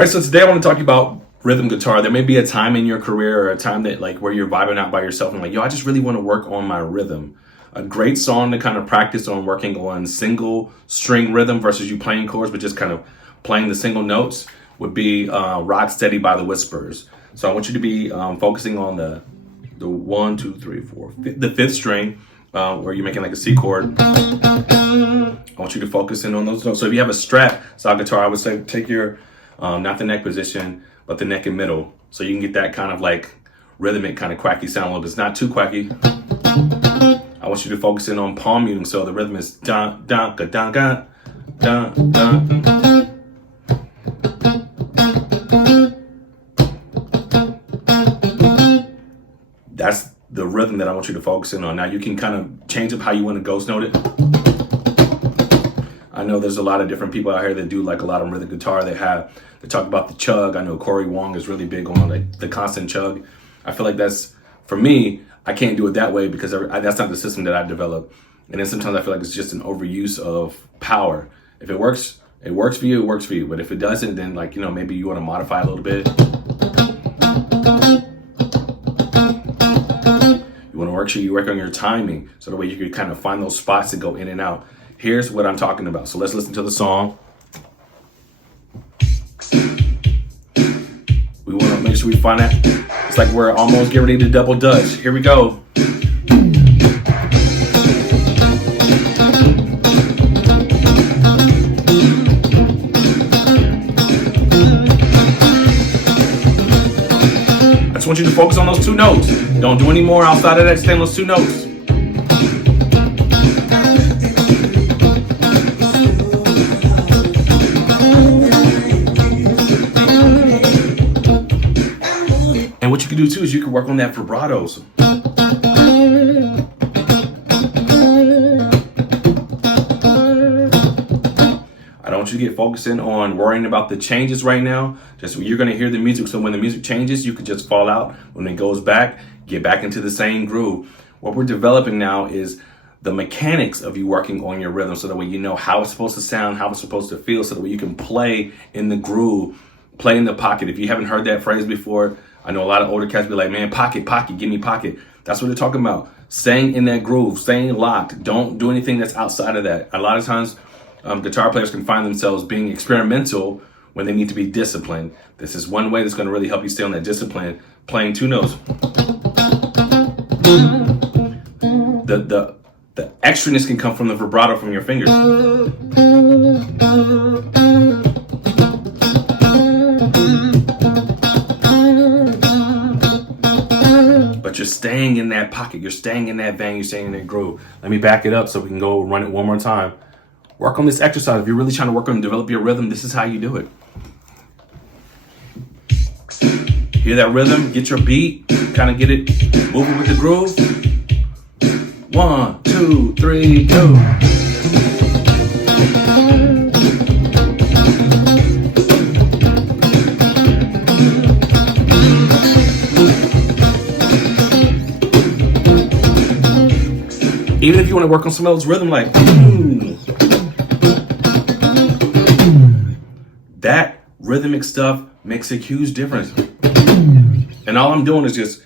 All right, so today I want to talk about rhythm guitar. There may be a time in your career or a time that like where you're vibing out by yourself and like, yo, I just really want to work on my rhythm. A great song to kind of practice on working on single string rhythm versus you playing chords, but just kind of playing the single notes would be Rock Steady by the Whispers. So I want you to be focusing on the 1, 2, 3, 4, the fifth string, where you're making like a C chord. I want you to focus in on those notes. So if you have a Strat style guitar, I would say take your, not the neck position, but the neck and middle. So you can get that kind of like rhythmic, kind of quacky sound a little bit. It's not too quacky. I want you to focus in on palm muting. So the rhythm is dun, dun, dun, dun, dun, dun, dun. That's the rhythm that I want you to focus in on. Now you can kind of change up how you want to ghost note it. I know there's a lot of different people out here that do like a lot of rhythm guitar. They talk about the chug. I know Corey Wong is really big on like the constant chug. I feel like that's, for me, I can't do it that way because that's not the system that I developed. And then sometimes I feel like it's just an overuse of power. If it works for you, it works for you. But if it doesn't, then like, you know, maybe you want to modify a little bit. You want to work sure you work on your timing so that way you can kind of find those spots to go in and out. Here's what I'm talking about. So let's listen to the song. We want to make sure we find that. It's like we're almost getting ready to double dutch. Here we go. I just want you to focus on those two notes. Don't do any more outside of that. Stay on those two notes. And what you can do too is you can work on that vibratos. I don't want you to get focusing on worrying about the changes right now. Just you're going to hear the music. So when the music changes, you could just fall out. When it goes back, get back into the same groove. What we're developing now is the mechanics of you working on your rhythm so that way you know how it's supposed to sound, how it's supposed to feel, so that way you can play in the groove, play in the pocket. If you haven't heard that phrase before, I know a lot of older cats be like, man, pocket, pocket, give me pocket. That's what they're talking about. Staying in that groove, staying locked. Don't do anything that's outside of that. A lot of times, guitar players can find themselves being experimental when they need to be disciplined. This is one way that's going to really help you stay on that discipline, playing two notes. The extraness can come from the vibrato from your fingers. But you're staying in that pocket. You're staying in that vein. You're staying in that groove. Let me back it up so we can go run it one more time. Work on this exercise. If you're really trying to work on and develop your rhythm, this is how you do it. Hear that rhythm, get your beat, kind of get it moving with the groove. 1, 2, 3, go. Even if you want to work on some of those rhythm like that rhythmic stuff makes a huge difference. And all I'm doing is just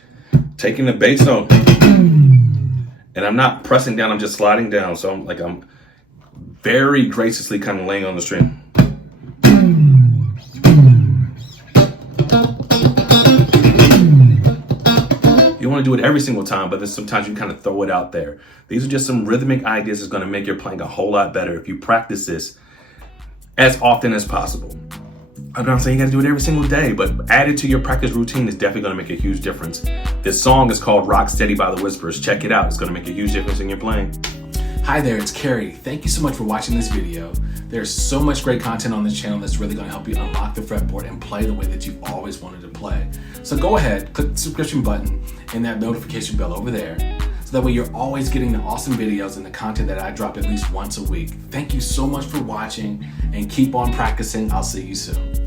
taking the bass note and I'm not pressing down, I'm just sliding down. So I'm very graciously kind of laying on the string. You want to do it every single time, but then sometimes you kind of throw it out there. These are just some rhythmic ideas that's going to make your playing a whole lot better if you practice this as often as possible. I'm not saying you got to do it every single day, but add it to your practice routine is definitely going to make a huge difference. This song is called Rock Steady by the Whispers. Check it out. It's going to make a huge difference in your playing. Hi there, it's Kerry. Thank you so much for watching this video. There's so much great content on this channel that's really going to help you unlock the fretboard and play the way that you've always wanted to play. So go ahead, click the subscription button and that notification bell over there. So that way you're always getting the awesome videos and the content that I drop at least once a week. Thank you so much for watching and keep on practicing. I'll see you soon.